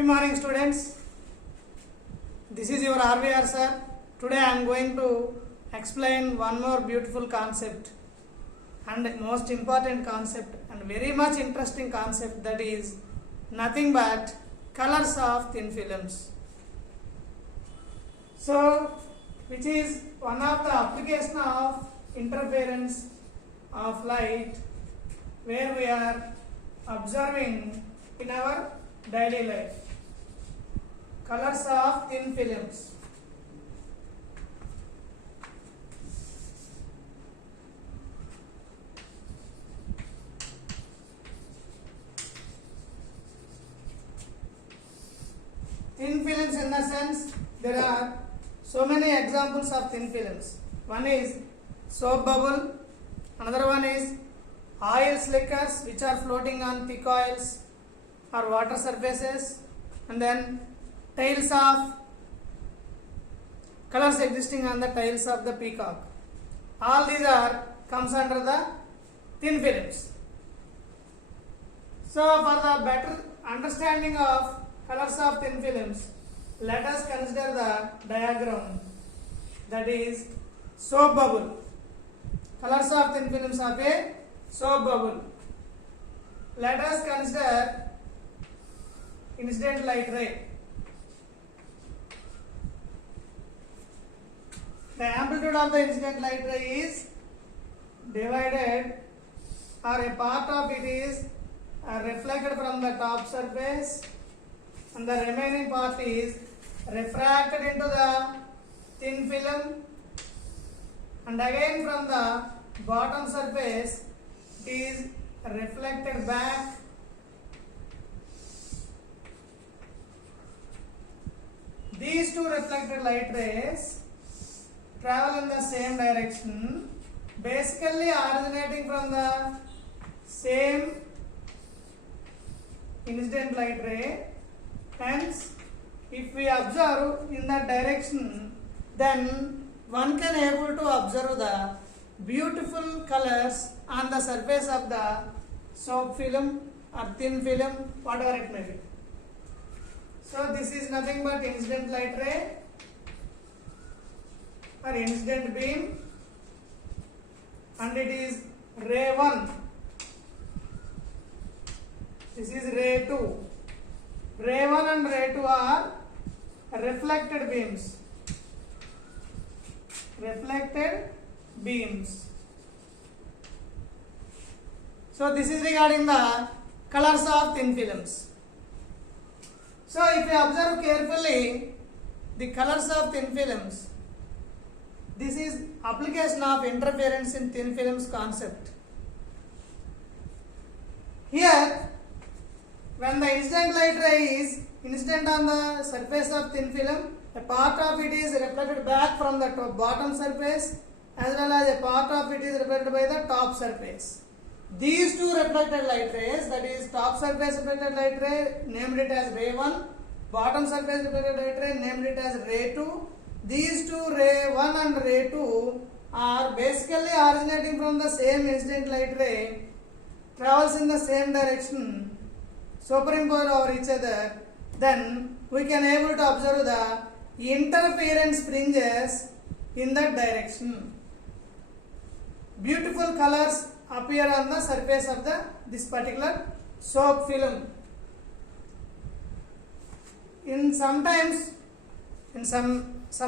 Happy morning, students. This is your RVR sir. Today I am going to explain one more beautiful concept and most important concept and very much interesting concept, that is nothing but colors of thin films. So, which is one of the application of interference of light where we are observing in our daily life. Colors of thin films. Thin films, in the sense, there are so many examples of thin films. One is soap bubble, another one is oil slickers which are floating on thick oils or water surfaces, and then tails of colors existing on the tails of the peacock. All these are comes under the thin films. So for the better understanding of colors of thin films, let us consider the diagram, that is soap bubble. Colors of thin films of a soap bubble. Let us consider incident light ray. The amplitude of the incident light ray is divided, or a part of it is reflected from the top surface, and the remaining part is refracted into the thin film, and again from the bottom surface it is reflected back. These two reflected light rays travel in the same direction, basically originating from the same incident light ray. Hence, if we observe in that direction, then one can able to observe the beautiful colors on the surface of the soap film or thin film, whatever it may be. So this is nothing but incident light ray or incident beam, and it is ray 1. This is ray 2. Ray 1 and ray 2 are reflected beams. Reflected beams. So this is regarding the colors of thin films. So if you observe carefully the colors of thin films, this is application of interference in thin films concept. Here, when the incident light ray is incident on the surface of thin film, a part of it is reflected back from the bottom surface, as well as a part of it is reflected by the top surface. These two reflected light rays, that is top surface reflected light ray, named it as ray 1, bottom surface reflected light ray, named it as ray 2. These two, ray 1 and ray 2, are basically originating from the same incident light ray, travels in the same direction, superimpose over each other. Then we can able to observe the interference fringes in that direction. Beautiful colors appear on the surface of this particular soap film. In some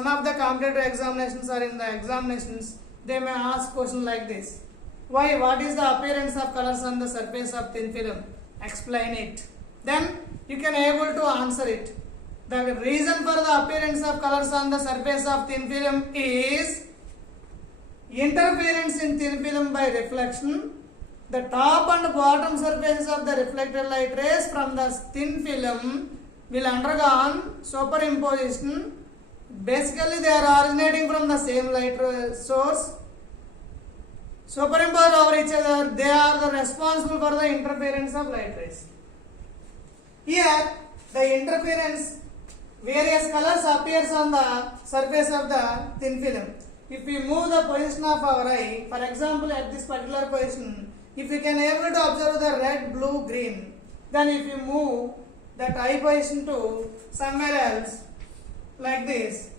of the competitive examinations or in the examinations, they may ask question like this: why? What is the appearance of colors on the surface of thin film? Explain it. Then you can able to answer it. The reason for the appearance of colors on the surface of thin film is interference in thin film by reflection. The top and bottom surfaces of the reflected light rays from the thin film will undergo superimposition. Basically, they are originating from the same light source. Superimposed over each other, they are the responsible for the interference of light rays. Here, the interference, various colors appears on the surface of the thin film. If we move the position of our eye, for example, at this particular position, if we can able to observe the red, blue, green, then if you move that eye position to somewhere else like this,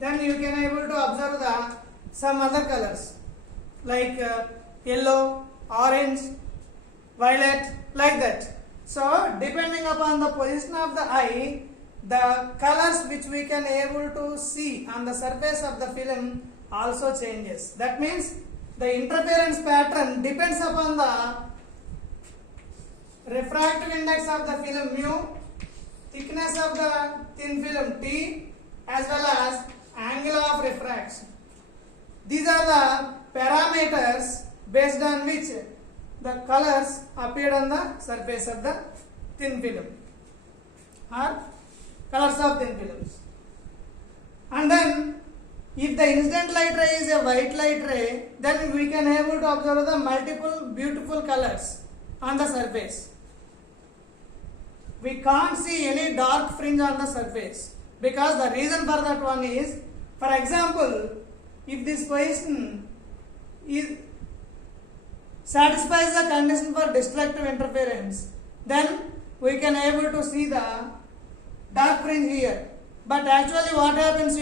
then you can able to observe the some other colors like yellow, orange, violet, like that. So depending upon the position of the eye, the colors which we can able to see on the surface of the film also changes. That means the interference pattern depends upon the refractive index of the film mu, thickness of the thin film T, as well as angle of refraction. These are the parameters based on which the colors appear on the surface of the thin film or colors of thin films. And then if the incident light ray is a white light ray, then we can able to observe the multiple beautiful colors on the surface. We can't see any dark fringe on the surface, because the reason for that one is, for example, if this position is satisfies the condition for destructive interference, then we can able to see the dark fringe here. But actually what happens,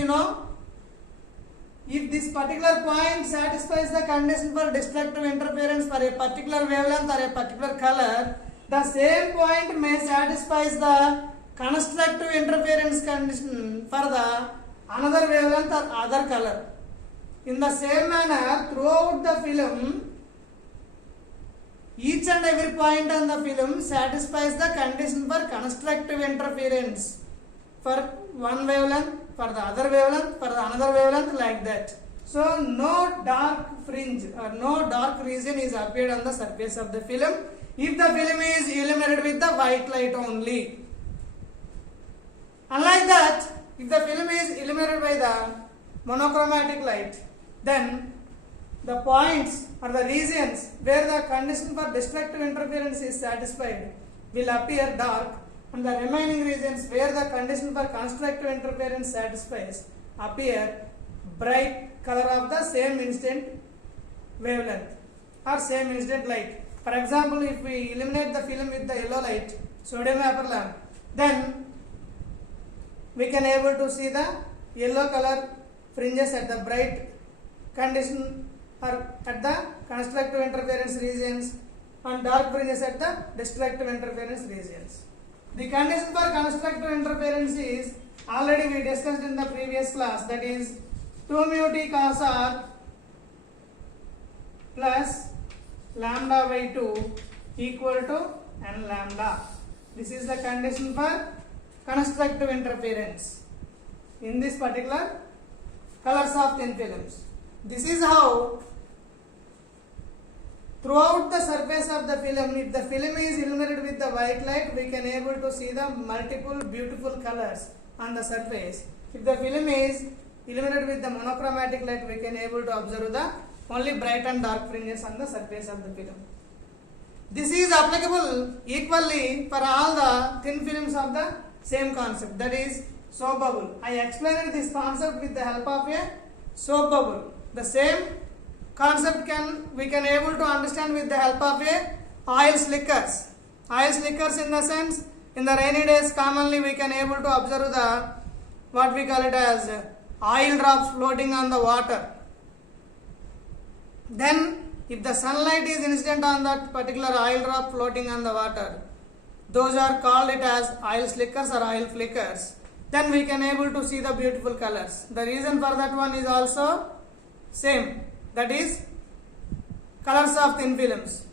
if this particular point satisfies the condition for destructive interference for a particular wavelength or a particular color, the same point may satisfy the constructive interference condition for the another wavelength or other color. In the same manner, throughout the film, each and every point on the film satisfies the condition for constructive interference for one wavelength, for the other wavelength, for the another wavelength, like that. So no dark fringe or no dark region is appeared on the surface of the film if the film is illuminated with the white light only. Unlike that, if the film is illuminated by the monochromatic light, then the points or the regions where the condition for destructive interference is satisfied will appear dark, and the remaining regions where the condition for constructive interference satisfies appear bright color of the same instant wavelength or same instant light. For example, if we illuminate the film with the yellow light, sodium vapor lamp, then we can able to see the yellow color fringes at the bright condition or at the constructive interference regions, and dark fringes at the destructive interference regions. The condition for constructive interference is already we discussed in the previous class, that is 2 mu t cos r plus lambda by 2 equal to n lambda. This is the condition for constructive interference in this particular colors of thin films. This is how throughout the surface of the film, if the film is illuminated with the white light, we can able to see the multiple beautiful colors on the surface. If the film is illuminated with the monochromatic light, we can able to observe the only bright and dark fringes on the surface of the film. This is applicable equally for all the thin films of the same concept, that is soap bubble. I explained this concept with the help of a soap bubble. The same concept we can able to understand with the help of a oil slickers. Oil slickers in the sense, in the rainy days commonly we can able to observe the what we call it as oil drops floating on the water. Then if the sunlight is incident on that particular oil drop floating on the water, those are called it as oil slickers or oil flickers. Then we can able to see the beautiful colors. The reason for that one is also same, that is colors of thin films.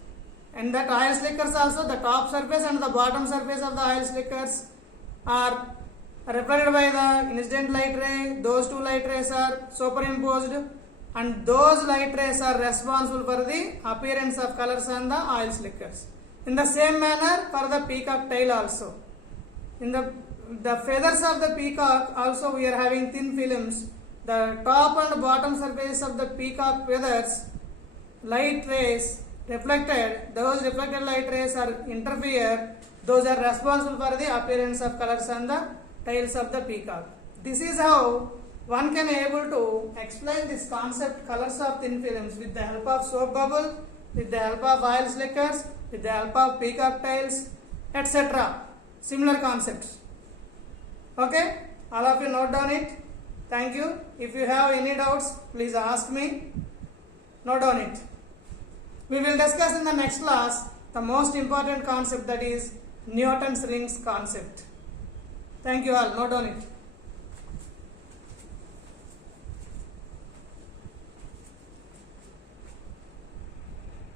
And that oil slickers also, the top surface and the bottom surface of the oil slickers are reflected by the incident light ray. Those two light rays are superimposed, and those light rays are responsible for the appearance of colors on the oil slickers. In the same manner for the peacock tail also. In the feathers of the peacock also we are having thin films. The top and bottom surface of the peacock feathers, light rays reflected, those reflected light rays are interfere, those are responsible for the appearance of colors on the tails of the peacock. This is how one can able to explain this concept colors of thin films with the help of soap bubble, with the help of oil slickers, with the help of peacock tails, etc. similar concepts. Okay, all of you note down it. Thank you. If you have any doubts, please ask me. Note down it. We will discuss in the next class the most important concept, that is Newton's rings concept. Thank you all. Note down it.